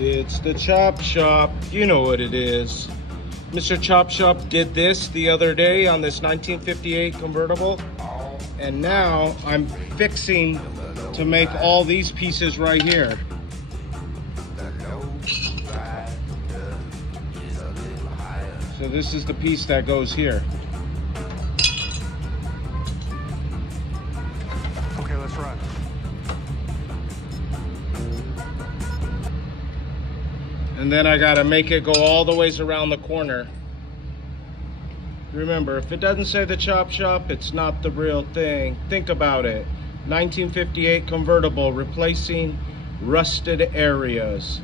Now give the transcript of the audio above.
It's the Chop Shop. You know what it is. Mr. Chop Shop did this the other day on this 1958 convertible. And now I'm fixing to make all these pieces right here. So this is the piece that goes here. Okay, let's run. And then I gotta make it go all the ways around the corner. Remember, if it doesn't say the Chop Shop, it's not the real thing. Think about it. 1958 convertible replacing rusted areas.